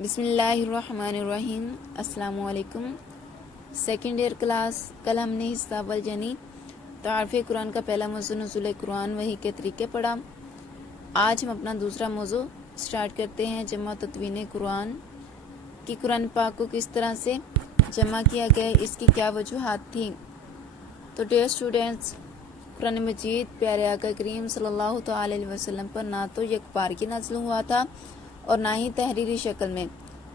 بسم اللہ الرحمن الرحیم۔ السلام علیکم۔ سیکنڈ ایئر کلاس، کل ہم نے حصہ اول یعنی تعارف قرآن کا پہلا موضوع نزول قرآن وحی کے طریقے پڑھا۔ آج ہم اپنا دوسرا موضوع سٹارٹ کرتے ہیں، جمع تدوین قرآن کہ قرآن پاک کو کس طرح سے جمع کیا گیا، اس کی کیا وجوہات تھیں۔ تو ڈیئر اسٹوڈینٹس، قرآن مجید پیارے آقا کریم صلی اللہ تعالی علیہ وسلم پر نہ تو یک بار کی نازل ہوا تھا اور نہ ہی تحریری شکل میں،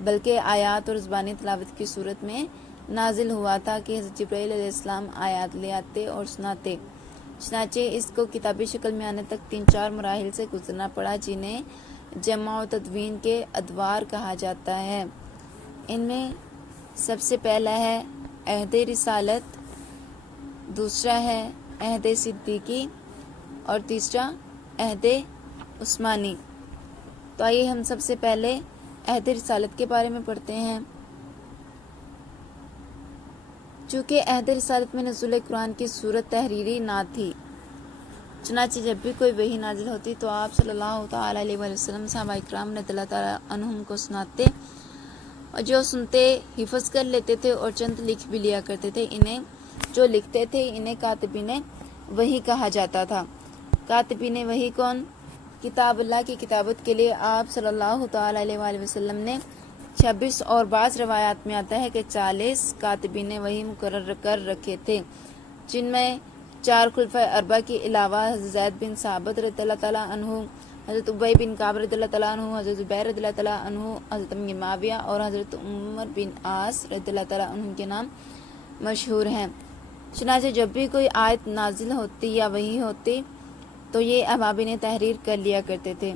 بلکہ آیات اور زبانی تلاوت کی صورت میں نازل ہوا تھا کہ حضرت جبرائیل علیہ السلام آیات لے آتے اور سناتے۔ چنانچہ اس کو کتابی شکل میں آنے تک 3-4 مراحل سے گزرنا پڑا، جنہیں جمع و تدوین کے ادوار کہا جاتا ہے۔ ان میں سب سے پہلا ہے عہد رسالت، دوسرا ہے عہد صدیقی اور تیسرا عہد عثمانی۔ تو آئیے ہم سب سے پہلے عہد رسالت کے بارے میں پڑھتے ہیں۔ چونکہ عہد رسالت میں نزول قرآن کی صورت تحریری نہ تھی، چنانچہ جب بھی کوئی وحی نازل ہوتی تو آپ صلی اللہ تعالی علیہ وسلم صحابہ اکرام رضی اللہ تعالی عنہم کو سناتے، اور جو سنتے حفظ کر لیتے تھے اور چند لکھ بھی لیا کرتے تھے۔ انہیں جو لکھتے تھے انہیں کاتبین وحی کہا جاتا تھا۔ کاتبین وحی کون؟ کتاب اللہ کی کتابت کے لیے آپ صلی اللہ تعالی علیہ وآلہ وسلم نے 26 اور بعض روایات میں آتا ہے کہ 40 کاتبین وحی مقرر کر رکھے تھے، جن میں 4 خلفائے اربعہ کے علاوہ حضرت زید بن ثابت رضی اللہ تعالیٰ عنہ، حضرت ابی بن کعب رضی اللہ تعالیٰ عنہ، حضرت زبیر رضی اللہ تعالیٰ عنہ، حضرت امیر معاویہ اور حضرت عمر بن عاص رضی اللہ تعالیٰ عنہ کے نام مشہور ہیں۔ چنانچہ جب بھی کوئی آیت نازل ہوتی یا وحی ہوتی تو یہ احباب نے تحریر کر لیا کرتے تھے۔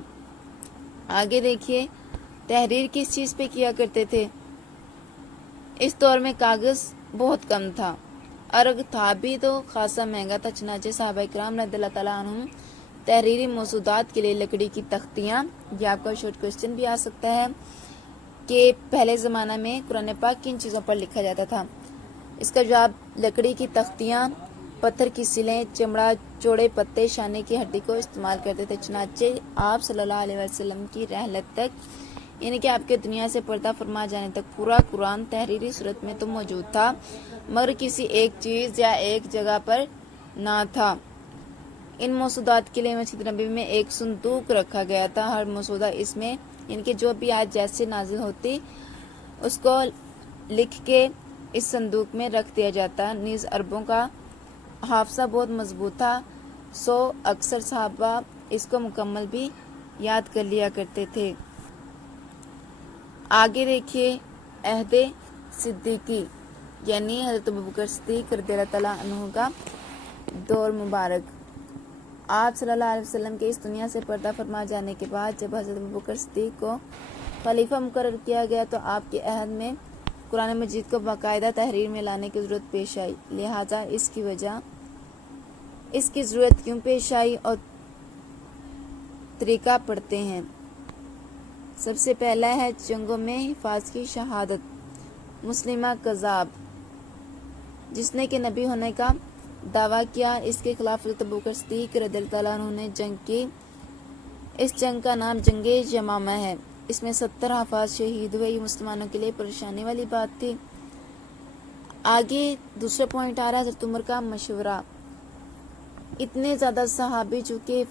آگے دیکھیے، تحریر کس چیز پہ کیا کرتے تھے؟ اس دور میں کاغذ بہت کم تھا، ارگ تھا بھی تو خاصا مہنگا تھا، چنانچہ صحابہ اکرام رضی اللہ تعالیٰ عنہم تحریری موضوعات کے لیے لکڑی کی تختیاں، یہ آپ کا شارٹ کوسچن بھی آ سکتا ہے کہ پہلے زمانہ میں قرآن پاک کن چیزوں پر لکھا جاتا تھا۔ اس کا جواب لکڑی کی تختیاں، پتھر کی سلیں، چمڑا، چوڑے پتے، شانے کی ہڈی کو استعمال کرتے تھے۔ چنانچہ آپ صلی اللہ علیہ وسلم کی رحلت تک، یعنی کہ آپ کے دنیا سے پردہ فرما جانے تک، پورا قرآن تحریری صورت میں تو موجود تھا، مگر کسی ایک چیز یا ایک جگہ پر نہ تھا۔ ان مسودات کے لیے مسجد نبوی میں ایک صندوق رکھا گیا تھا۔ ہر مسودہ اس میں، یعنی کہ جو بھی آیت جیسے نازل ہوتی اس کو لکھ کے اس صندوق میں رکھ دیا جاتا۔ نیز عربوں کا حافظہ بہت مضبوط تھا، سو اکثر صحابہ اس کو مکمل بھی یاد کر لیا کرتے تھے۔ آگے دیکھیے، عہد صدیقی یعنی حضرت ابوبکر صدیق رضی اللہ تعالیٰ عنہ کا دور مبارک۔ آپ صلی اللہ علیہ وسلم کے اس دنیا سے پردہ فرما جانے کے بعد جب حضرت ابوبکر صدیق کو خلیفہ مقرر کیا گیا تو آپ کے عہد میں قرآن مجید کو باقاعدہ تحریر میں لانے کی ضرورت پیش آئی۔ لہٰذا اس کی ضرورت کیوں پیش آئی اور طریقہ پڑھتے ہیں۔ سب سے پہلا ہے جنگوں میں حفاظ کی شہادت۔ مسلمہ کذاب، جس نے کہ نبی ہونے کا دعویٰ کیا، اس کے خلاف حضرت ابوبکر صدیق رضی اللہ تعالیٰ عنہ نے جنگ کی۔ اس جنگ کا نام جنگ یمامہ ہے۔ اس میں 70 حفاظ شہید ہوئے۔ یہ مسلمانوں کے لیے پریشانی والی بات تھی۔ آگے دوسرا پوائنٹ آ رہا ہے حضرت عمر کا مشورہ۔ اتنے زیادہ صحابی چونکہ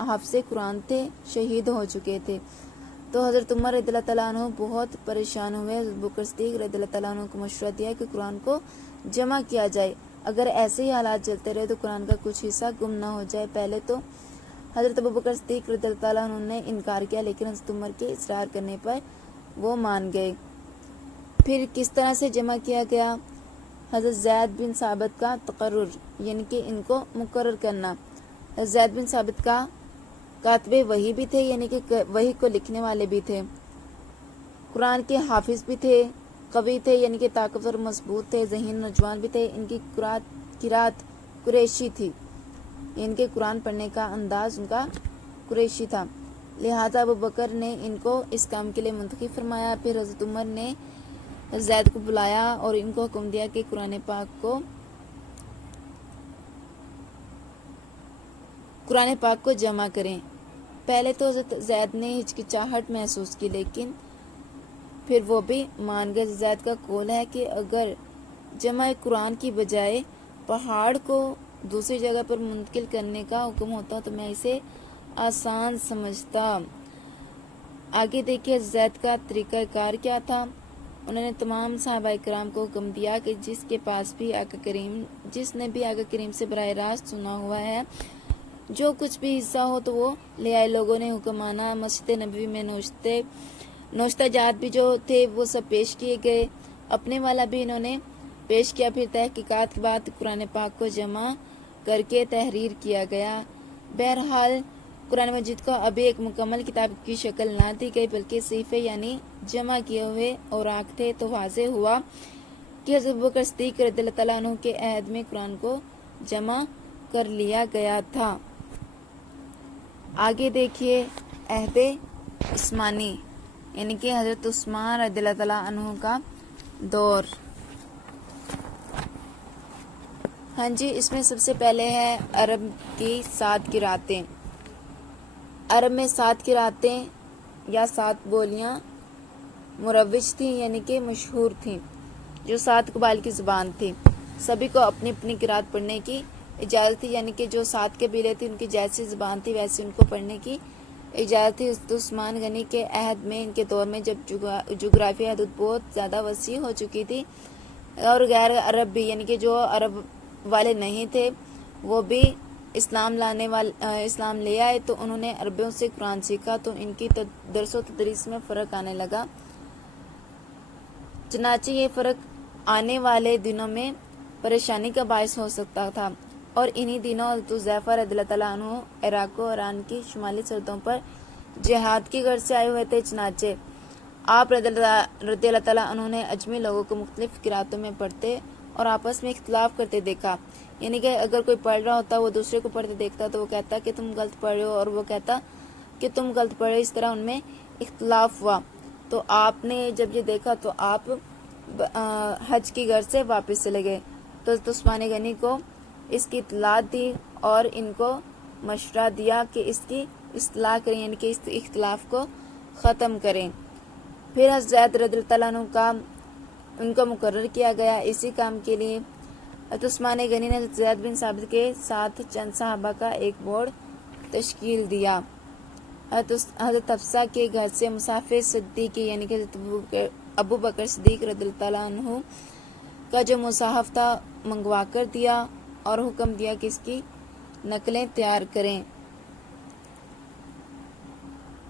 حافظ قرآن تھے، شہید ہو چکے تھے، تو حضرت عمر رضی اللہ تعالیٰ عنہ بہت پریشان ہوئے۔ حضرت ابوبکر صدیق رضی اللہ تعالیٰ عنہ کو مشورہ دیا کہ قرآن کو جمع کیا جائے، اگر ایسے ہی حالات چلتے رہے تو قرآن کا کچھ حصہ گم نہ ہو جائے۔ پہلے تو حضرت ابوبکر صدیق رضی اللہ تعالیٰ عنہ نے انکار کیا، لیکن حضرت عمر کے اصرار کرنے پر وہ مان گئے۔ پھر کس طرح سے جمع کیا گیا؟ حضرت زید بن ثابت کا تقرر، یعنی کہ ان کو مقرر کرنا۔ حضرت زید بن ثابت کا کاتب وحی بھی تھے، یعنی کہ وحی کو لکھنے والے بھی تھے، قرآن کے حافظ بھی تھے، قوی تھے، یعنی کہ طاقتور مضبوط تھے، ذہین نوجوان بھی تھے۔ ان کی قرات قریشی تھی، ان کے قرآن پڑھنے کا انداز ان کا قریشی تھا، لہذا ابوبکر نے ان کو اس کام کے لیے منتخب فرمایا۔ پھر حضرت عمر نے زید کو بلایا اور ان کو حکم دیا کہ قرآن پاک کو جمع کریں۔ پہلے تو حضرت زید نے ہچکچاہٹ محسوس کی، لیکن پھر وہ بھی مان گئے۔ زید کا قول ہے کہ اگر جمع قرآن کی بجائے پہاڑ کو دوسری جگہ پر منتقل کرنے کا حکم ہوتا تو میں اسے آسان سمجھتا۔ آگے دیکھیے زید کا طریقہ کار کیا تھا۔ انہوں نے تمام صحابہ کرام کو حکم دیا کہ جس نے بھی آقا کریم سے براہ راست سنا ہوا ہے جو کچھ بھی حصہ ہو تو وہ لے آئے۔ لوگوں نے حکم مانا۔ مسجد نبوی میں نوشتہ جات بھی جو تھے وہ سب پیش کیے گئے۔ اپنے والا بھی انہوں نے پیش کیا۔ پھر تحقیقات کے بعد قرآن پاک کو جمع کر کے تحریر کیا گیا۔ بہرحال قرآن مجید کو ابھی ایک مکمل کتاب کی شکل نہ دی گئی بلکہ صحیفے یعنی جمع کیے ہوئے اوراق تھے، تو واضح ہوا کہ حضرت ابوبکر صدیق رضی اللہ تعالیٰ عنہ کے عہد میں قرآن کو جمع کر لیا گیا تھا۔ آگے دیکھیے عہد عثمانی یعنی کہ حضرت عثمان رضی اللہ تعالیٰ عنہ کا دور۔ ہاں جی، اس میں سب سے پہلے ہے عرب کی 7 قراتیں۔ عرب میں 7 قراتیں یا 7 بولیاں مروج تھیں یعنی کہ مشہور تھیں، جو 7 قبائل کی زبان تھی۔ سبھی کو اپنی اپنی قرات پڑھنے کی اجازت تھی، یعنی کہ جو 7 قبیلے تھے ان کی جیسی زبان تھی ویسے ان کو پڑھنے کی اجازت تھی۔ حضرت عثمان غنی کے عہد میں، ان کے دور میں جب جغرافیائی حدود بہت زیادہ وسیع ہو چکی تھی اور غیر عرب بھی یعنی کہ جو عرب والے نہیں تھے وہ بھی اسلام لے آئے، تو انہوں نے عربیوں سے قرآن سیکھا، تو ان کی درس و تدریس میں فرق آنے لگا۔ چنانچہ یہ فرق آنے والے دنوں میں پریشانی کا باعث ہو سکتا تھا، اور انہی دنوں حضرت حذیفہ رضی اللہ تعالیٰ عنہ عراق و ایران کی شمالی سرحدوں پر جہاد کی غرض سے آئے ہوئے تھے۔ چنانچہ آپ رضی اللہ تعالیٰ عنہ نے اجمی لوگوں کو مختلف قراتوں میں پڑھتے اور آپس میں اختلاف کرتے دیکھا، یعنی کہ اگر کوئی پڑھ رہا ہوتا وہ دوسرے کو پڑھتے دیکھتا تو وہ کہتا کہ تم غلط پڑھ رہے ہو، اور وہ کہتا کہ تم غلط پڑھ رہے ہو۔ اس طرح ان میں اختلاف ہوا، تو آپ نے جب یہ دیکھا تو آپ حج کی غرض سے واپس چلے گئے، تو حضرت عثمان غنی کو اس کی اطلاع دی اور ان کو مشورہ دیا کہ اس کی اصلاح کریں، یعنی کہ اس اختلاف کو ختم کریں۔ پھر حضرت زید رضی اللہ تعالیٰ عنہ ان کو مقرر کیا گیا اسی کام کے لیے۔ حضرت عثمان غنی نے حضرت زید بن ثابت کے ساتھ چند صحابہ کا ایک بورڈ تشکیل دیا۔ حضرت حفصہ کے گھر سے مصحف صدیقی یعنی کہ حضرت ابو بکر صدیق رضی اللہ تعالیٰ عنہ کا جو مصحف تھا منگوا کر دیا اور حکم دیا کہ اس کی نقلیں تیار کریں۔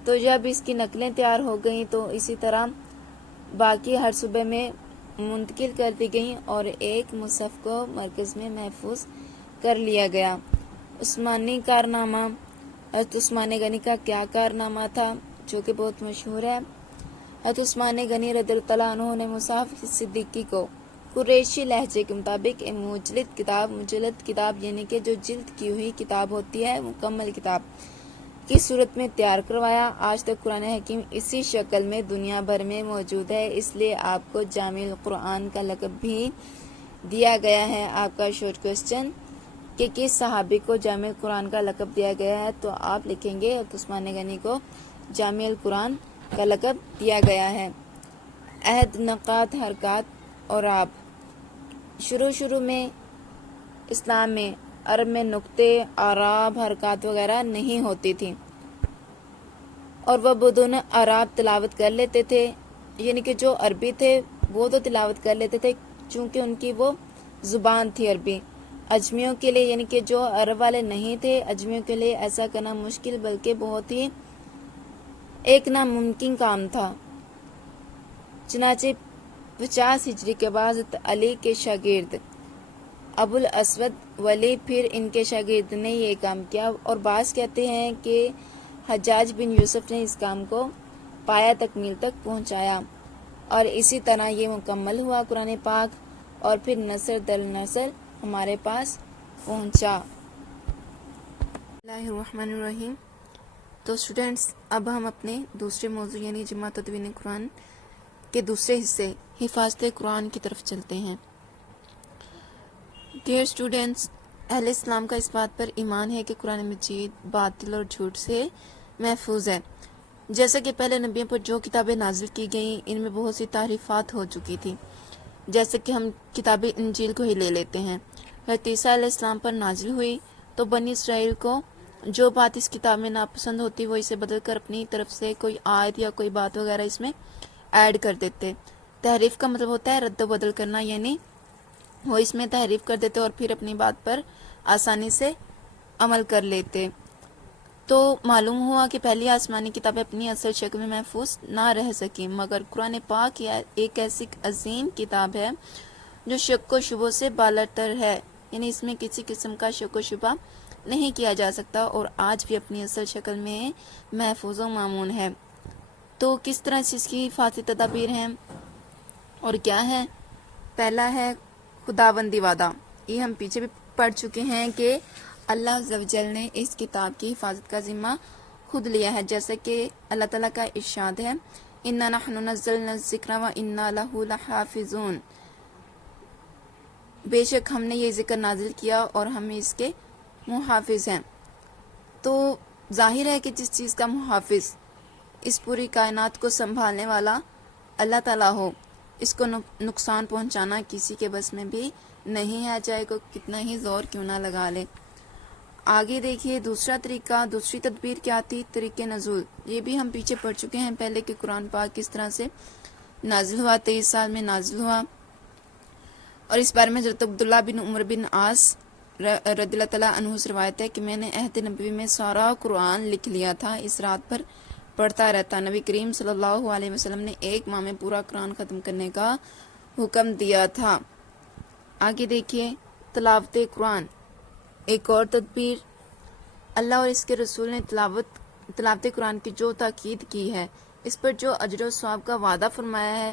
تو جب اس کی نقلیں تیار ہو گئیں تو اسی طرح باقی ہر صوبے میں منتقل کر دی گئیں اور ایک مصحف کو مرکز میں محفوظ کر لیا گیا۔ عثمانی کارنامہ۔ حضرت عثمان غنی کا کیا کارنامہ تھا جو کہ بہت مشہور ہے۔ حضرت عثمان غنی رضی اللہ تعالیٰ عنہ نے مصحف صدیقی کو قریشی لہجے کے مطابق ایک مجلد کتاب یعنی کہ جو جلد کی ہوئی کتاب ہوتی ہے، مکمل کتاب کی صورت میں تیار کروایا۔ آج تک قرآن حکیم اسی شکل میں دنیا بھر میں موجود ہے، اس لیے آپ کو جامع القرآن کا لقب بھی دیا گیا ہے۔ آپ کا شارٹ کوسچن کہ کس صحابی کو جامع القرآن کا لقب دیا گیا ہے، تو آپ لکھیں گے حضرت عثمان غنی کو جامع القرآن کا لقب دیا گیا ہے۔ عہد، نقاط، حرکات اور آپ۔ شروع میں اسلام میں عرب میں نقطے، اعراب، حرکات وغیرہ نہیں ہوتی تھی اور وہ بدون اعراب تلاوت کر لیتے تھے، یعنی کہ جو عربی تھے وہ تو تلاوت کر لیتے تھے چونکہ ان کی وہ زبان تھی عربی۔ اجمیوں کے لیے یعنی کہ جو عرب والے نہیں تھے، اجمیوں کے لیے ایسا کرنا مشکل بلکہ بہت ہی ایک ناممکن کام تھا۔ چنانچہ 50 ہجری کے بعد حضرت علی کے شاگرد ابو الاسود ولی پھر ان کے شاگرد نے یہ کام کیا، اور بعض کہتے ہیں کہ حجاج بن یوسف نے اس کام کو پایا تکمیل تک پہنچایا، اور اسی طرح یہ مکمل ہوا قرآن پاک، اور پھر نسل در نسل ہمارے پاس پہنچا۔ اللہ الرحمن الرحیم۔ تو اسٹوڈینٹس، اب ہم اپنے دوسرے موضوع یعنی جمع تدوین قرآن کے دوسرے حصے حفاظت قرآن کی طرف چلتے ہیں۔ ڈیئر اسٹوڈینٹس، اہل اسلام کا اس بات پر ایمان ہے کہ قرآن مجید باطل اور جھوٹ سے محفوظ ہے۔ جیسا کہ پہلے نبیوں پر جو کتابیں نازل کی گئیں ان میں بہت سی تعریفات ہو چکی تھی، جیسے کہ ہم کتاب انجیل کو ہی لے لیتے ہیں۔ حضرت عیسیٰ علیہ السلام پر نازل ہوئی تو بنی اسرائیل کو جو بات اس کتاب میں ناپسند ہوتی وہ اسے بدل کر اپنی طرف سے کوئی آیت یا کوئی بات وغیرہ اس میں ایڈ کر دیتے۔ تحریف کا مطلب ہوتا ہے رد و بدل کرنا، یعنی وہ اس میں تحریف کر دیتے اور پھر اپنی بات پر آسانی سے عمل کر لیتے۔ تو معلوم ہوا کہ پہلی آسمانی کتابیں اپنی اصل شکل میں محفوظ نہ رہ سکیں، مگر قرآن پاک ایک ایسی عظیم کتاب ہے جو شک و شبہ سے بالاتر ہے، یعنی اس میں کسی قسم کا شک و شبہ نہیں کیا جا سکتا اور آج بھی اپنی اصل شکل میں محفوظ و مامون ہے۔ تو کس طرح سے اس کی حفاظتی تدابیر ہیں اور کیا ہے؟ پہلا ہے خداوندی وعدہ۔ یہ ہم پیچھے بھی پڑھ چکے ہیں کہ اللہ عز و جل نے اس کتاب کی حفاظت کا ذمہ خود لیا ہے، جیسے کہ اللہ تعالیٰ کا ارشاد ہے اِنَّا نَحْنُ نَزَّلْنَا الذِّكْرَ وَإِنَّا لَهُ لَحَافِظُونَ، بے شک ہم نے یہ ذکر نازل کیا اور ہم اس کے محافظ ہیں۔ تو ظاہر ہے کہ جس چیز کا محافظ اس پوری کائنات کو سنبھالنے والا اللہ تعالیٰ ہو، اس کو نقصان پہنچانا کسی کے بس میں بھی نہیں ہے، چاہے کوئی کتنا ہی زور کیوں نہ لگا لے۔ آگے دیکھیے دوسرا طریقہ، دوسری تدبیر کیا تھی؟ طریقے نزول۔ یہ بھی ہم پیچھے پڑھ چکے ہیں پہلے کہ قرآن پاک کس طرح سے نازل ہوا، 23 سال میں نازل ہوا، اور اس بارے میں حضرت عبداللہ بن عمر بن عاص رضی اللہ تعالیٰ عنہ سے روایت ہے کہ میں نے عہد نبوی میں سارا قرآن لکھ لیا تھا، اس رات پر پڑھتا رہتا۔ نبی کریم صلی اللہ علیہ وسلم نے ایک ماہ میں پورا قرآن ختم کرنے کا حکم دیا تھا۔ آگے دیکھیے تلاوت قرآن، ایک اور تدبیر۔ اللہ اور اس کے رسول نے تلاوت قرآن کی جو تاکید کی ہے، اس پر جو اجر و ثواب کا وعدہ فرمایا ہے،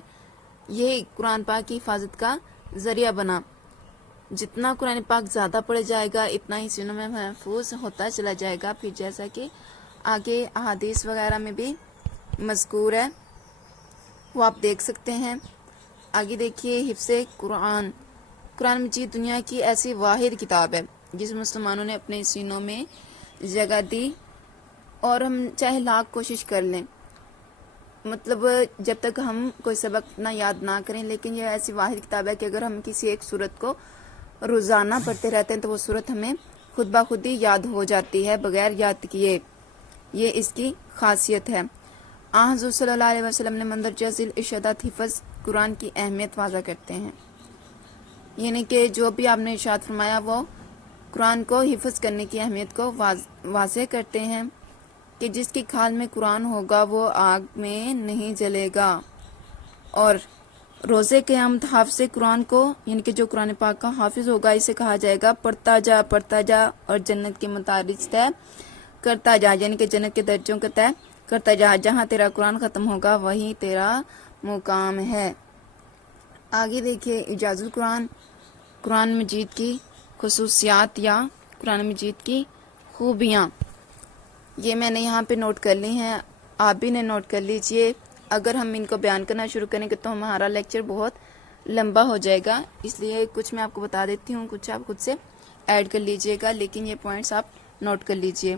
یہ قرآن پاک کی حفاظت کا ذریعہ بنا۔ جتنا قرآن پاک زیادہ پڑھا جائے گا اتنا ہی سینوں میں محفوظ ہوتا چلا جائے گا۔ پھر جیسا کہ آگے احادیث وغیرہ میں بھی مذکور ہے، وہ آپ دیکھ سکتے ہیں۔ آگے دیکھیے حفظ قرآن۔ قرآن مجید دنیا کی ایسی واحد کتاب ہے جس مسلمانوں نے اپنے سینوں میں جگہ دی، اور ہم چاہے لاکھ کوشش کر لیں، مطلب جب تک ہم کوئی سبق نہ یاد نہ کریں، لیکن یہ ایسی واحد کتاب ہے کہ اگر ہم کسی ایک سورت کو روزانہ پڑھتے رہتے ہیں تو وہ سورت ہمیں خود بخود ہی یاد ہو جاتی ہے بغیر یاد کیے۔ یہ اس کی خاصیت ہے۔ حضور صلی اللہ علیہ وسلم نے مندرجہ ذیل ارشادات حفظ قرآن کی اہمیت واضح کرتے ہیں، یعنی کہ جو بھی آپ نے ارشاد فرمایا وہ قرآن کو حفظ کرنے کی اہمیت کو واضح کرتے ہیں کہ جس کی کھال میں قرآن ہوگا وہ آگ میں نہیں جلے گا، اور روز قیامت حافظ قرآن کو، یعنی کہ جو قرآن پاک کا حافظ ہوگا، اسے کہا جائے گا پڑھتا جا اور جنت کے مدارج طے کرتا جا، یعنی کہ جنت کے درجوں کا طے کرتا جا، جہاں تیرا قرآن ختم ہوگا وہیں تیرا مقام ہے۔ آگے دیکھیے اعجاز القرآن، قرآن مجید کی خصوصیات یا قرآن مجید کی خوبیاں۔ یہ میں نے یہاں پہ نوٹ کر لی ہیں، آپ بھی نے نوٹ کر لیجئے۔ اگر ہم ان کو بیان کرنا شروع کریں گے تو ہمارا لیکچر بہت لمبا ہو جائے گا، اس لیے کچھ میں آپ کو بتا دیتی ہوں، کچھ آپ خود سے ایڈ کر لیجئے گا، لیکن یہ پوائنٹس آپ نوٹ کر لیجئے۔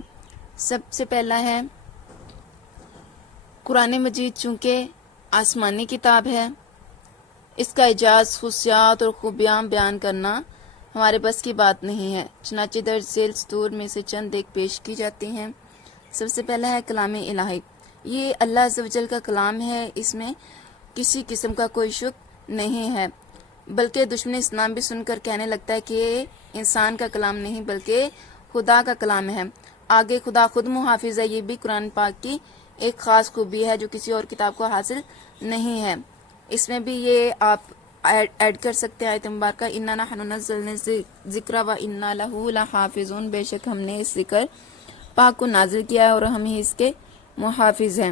سب سے پہلا ہے قرآن مجید چونکہ آسمانی کتاب ہے، اس کا اعجاز، خصوصیات اور خوبیاں بیان کرنا ہمارے بس کی بات نہیں ہے، چنانچہ درج ذیل سطور میں سے چند ایک پیش کی جاتی ہیں۔ سب سے پہلا ہے کلام الہی۔ یہ اللہ عز و جل کا کلام ہے، اس میں کسی قسم کا کوئی شک نہیں ہے، بلکہ دشمن اسلام بھی سن کر کہنے لگتا ہے کہ یہ انسان کا کلام نہیں بلکہ خدا کا کلام ہے۔ آگے خدا خود محافظ ہے، یہ بھی قرآن پاک کی ایک خاص خوبی ہے جو کسی اور کتاب کو حاصل نہیں ہے۔ اس میں بھی یہ آپ ایڈ کر سکتے ہیں آیت مبارکہ اِنَّا نَحْنُ نَزَّلْنَا الذِّكْرَ وَإِنَّا لَهُ لَحَافِظُونَ، بے شک ہم نے اس ذکر پاک کو نازل کیا ہے اور ہم ہی اس کے محافظ ہیں۔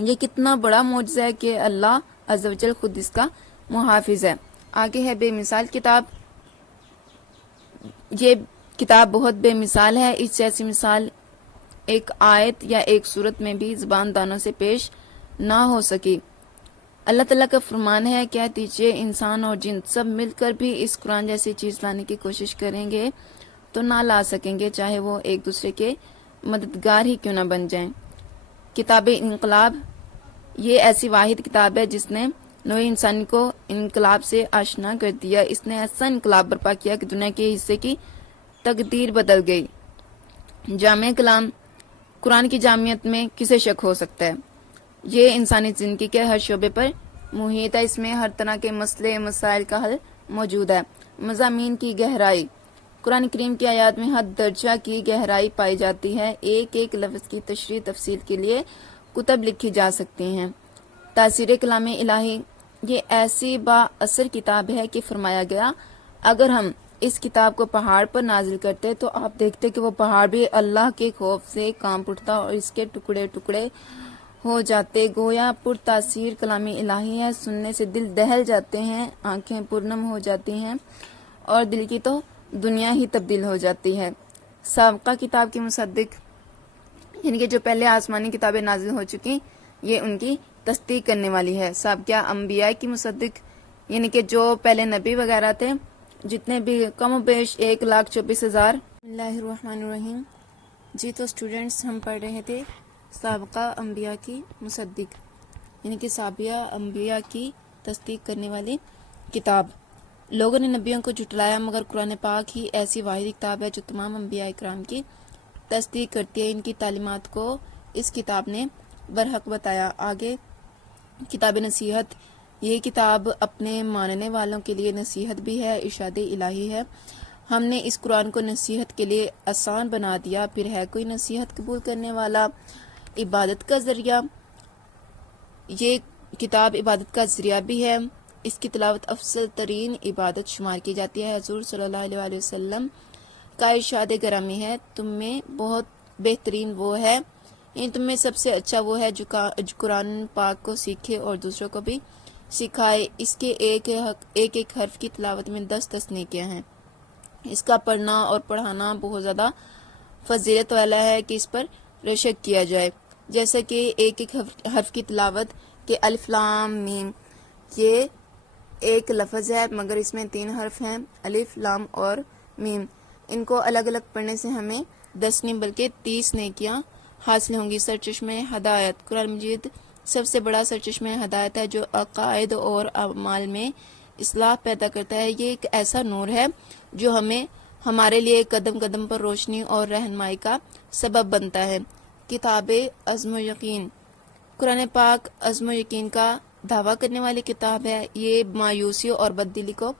یہ کتنا بڑا معجزہ ہے کہ اللہ عز و جل خود اس کا محافظ ہے۔ آگے ہے بے مثال کتاب۔ یہ کتاب بہت بے مثال ہے، اس جیسی مثال ایک آیت یا ایک سورت میں بھی زبان دانوں سے پیش نہ ہو سکی۔ اللہ تعالیٰ کا فرمان ہے، کہہ دیجئے انسان اور جن سب مل کر بھی اس قرآن جیسی چیز لانے کی کوشش کریں گے تو نہ لا سکیں گے، چاہے وہ ایک دوسرے کے مددگار ہی کیوں نہ بن جائیں۔ کتاب انقلاب یہ ایسی واحد کتاب ہے جس نے نوع انسانی کو انقلاب سے آشنا کر دیا. اس نے ایسا انقلاب برپا کیا کہ دنیا کے حصے کی تقدیر بدل گئی. جامع کلام قرآن کی جامعیت میں کسے شک ہو سکتا ہے؟ یہ انسانی زندگی کے ہر شعبے پر محیط ہے. اس میں ہر طرح کے مسئلے مسائل کا حل موجود ہے. مضامین کی گہرائی قرآن کریم کی آیات میں ہر درجہ کی گہرائی پائی جاتی ہے. ایک ایک لفظ کی تشریح تفصیل کے لیے کتب لکھی جا سکتی ہیں. تاثیر کلام الہی یہ ایسی با اثر کتاب ہے کہ فرمایا گیا اگر ہم اس کتاب کو پہاڑ پر نازل کرتے تو آپ دیکھتے کہ وہ پہاڑ بھی اللہ کے خوف سے کانپ اٹھتا اور اس کے ٹکڑے ٹکڑے ہو جاتے. گویا پر تاثیر کلام الہی ہے. سننے سے دل دہل جاتے ہیں, آنکھیں پرنم ہو جاتی ہیں اور دل کی تو دنیا ہی تبدیل ہو جاتی ہے. سابقہ کتاب کی مصدق یعنی کہ جو پہلے آسمانی کتابیں نازل ہو چکی یہ ان کی تصدیق کرنے والی ہے. سابقہ انبیاء کی مصدق یعنی کہ جو پہلے نبی وغیرہ تھے جتنے بھی کم و بیش 1,24,000. بسم اللہ الرحمن الرحیم. جی تو اسٹوڈنٹس ہم پڑھ رہے تھے سابقہ انبیاء کی مصدق یعنی کہ سابقہ انبیاء کی تصدیق کرنے والی کتاب. لوگوں نے نبیوں کو جھٹلایا مگر قرآن پاک ہی ایسی واحد کتاب ہے جو تمام انبیاء اکرام کی تصدیق کرتی ہے. ان کی تعلیمات کو اس کتاب نے برحق بتایا. آگے کتاب نصیحت یہ کتاب اپنے ماننے والوں کے لیے نصیحت بھی ہے, ارشاد الہی ہے. ہم نے اس قرآن کو نصیحت کے لیے آسان بنا دیا. پھر ہے کوئی نصیحت قبول کرنے والا؟ عبادت کا ذریعہ یہ کتاب عبادت کا ذریعہ بھی ہے. اس کی تلاوت افضل ترین عبادت شمار کی جاتی ہے. حضور صلی اللہ علیہ وسلم کا ارشاد گرامی ہے تم میں بہت بہترین وہ ہے یعنی تم میں سب سے اچھا وہ ہے جو قرآن پاک کو سیکھے اور دوسروں کو بھی سکھائے. اس کے ایک ایک حرف کی تلاوت میں 10 نیکیاں ہیں. اس کا پڑھنا اور پڑھانا بہت زیادہ فضیلت والا ہے کہ اس پر رشک کیا جائے. جیسے کہ ایک ایک حرف کی تلاوت کہ الف لام میم یہ ایک لفظ ہے مگر اس میں 3 حرف ہیں الف لام اور میم. ان کو الگ الگ پڑھنے سے ہمیں 10 نہیں بلکہ 30 نیکیاں حاصل ہوں گی. سرچشمہ ہدایت قرآن مجید سب سے بڑا سرچشمہ ہدایت ہے جو عقائد اور اعمال میں اصلاح پیدا کرتا ہے. یہ ایک ایسا نور ہے جو ہمیں ہمارے لیے قدم قدم پر روشنی اور رہنمائی کا سبب بنتا ہے. کتاب عزم و یقین قرآن پاک عزم و یقین کا دعویٰ کرنے والی کتاب ہے. یہ مایوسی اور بددلی کو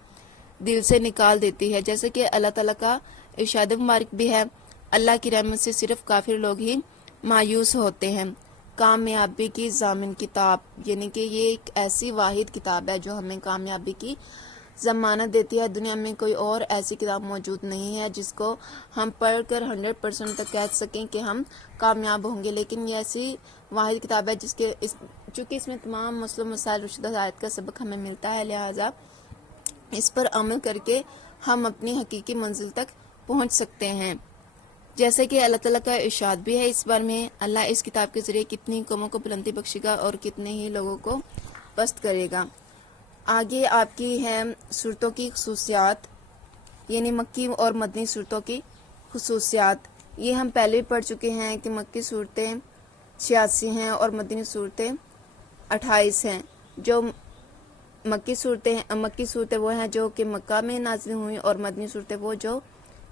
دل سے نکال دیتی ہے. جیسے کہ اللہ تعالیٰ کا ارشاد مبارک بھی ہے اللہ کی رحمت سے صرف کافر لوگ ہی مایوس ہوتے ہیں. کامیابی کی ضامن کتاب یعنی کہ یہ ایک ایسی واحد کتاب ہے جو ہمیں کامیابی کی ضمانت دیتی ہے. دنیا میں کوئی اور ایسی کتاب موجود نہیں ہے جس کو ہم پڑھ کر 100% تک کہہ سکیں کہ ہم کامیاب ہوں گے. لیکن یہ ایسی واحد کتاب ہے چونکہ اس میں تمام مسئلہ مسائل رشد ہدایت کا سبق ہمیں ملتا ہے. لہٰذا اس پر عمل کر کے ہم اپنی حقیقی منزل تک پہنچ سکتے ہیں. جیسے کہ اللہ تعالیٰ کا ارشاد بھی ہے اس بار میں اللہ اس کتاب کے ذریعے کتنی قوموں کو بلندی بخشے گا اور کتنے ہی لوگوں کو پست کرے گا. آگے آپ کی ہے صورتوں کی خصوصیات یعنی مکی اور مدنی صورتوں کی خصوصیات. یہ ہم پہلے بھی پڑھ چکے ہیں کہ مکی صورتیں 86 ہیں اور مدنی صورتیں 28 ہیں. جو مکی صورتیں وہ ہیں جو کہ مکہ میں نازل ہوئیں اور مدنی صورتیں وہ جو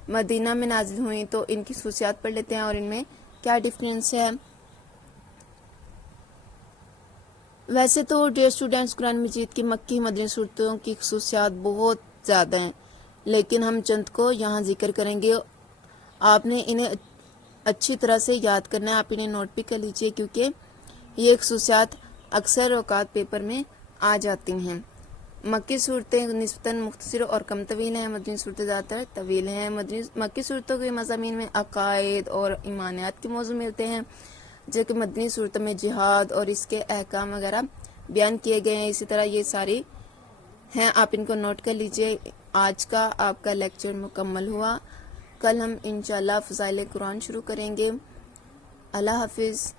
مدینہ میں نازل ہوئیں. تو ان کی خصوصیات پڑھ لیتے ہیں اور ان میں کیا ڈفرینس ہے. ویسے تو ڈیئر اسٹوڈینٹس قرآن مجید کی مکی مدنی صورتوں کی خصوصیات بہت زیادہ ہیں لیکن ہم چند کو یہاں ذکر کریں گے. آپ نے انہیں اچھی طرح سے یاد کرنا ہے. آپ انہیں نوٹ بھی کر لیجئے کیونکہ یہ خصوصیات اکثر اوقات پیپر میں آ جاتی ہیں. مکی صورتیں نسبتاً مختصر اور کم طویل ہیں. مدنی صورتیں زیادہ تر طویل ہیں. مکی صورتوں کے مضامین میں عقائد اور ایمانیات کے موضوع ملتے ہیں جبکہ مدنی صورتوں میں جہاد اور اس کے احکام وغیرہ بیان کیے گئے ہیں. اسی طرح یہ ساری ہیں, آپ ان کو نوٹ کر لیجئے. آج کا آپ کا لیکچر مکمل ہوا. کل ہم انشاءاللہ فضائل قرآن شروع کریں گے. اللہ حافظ.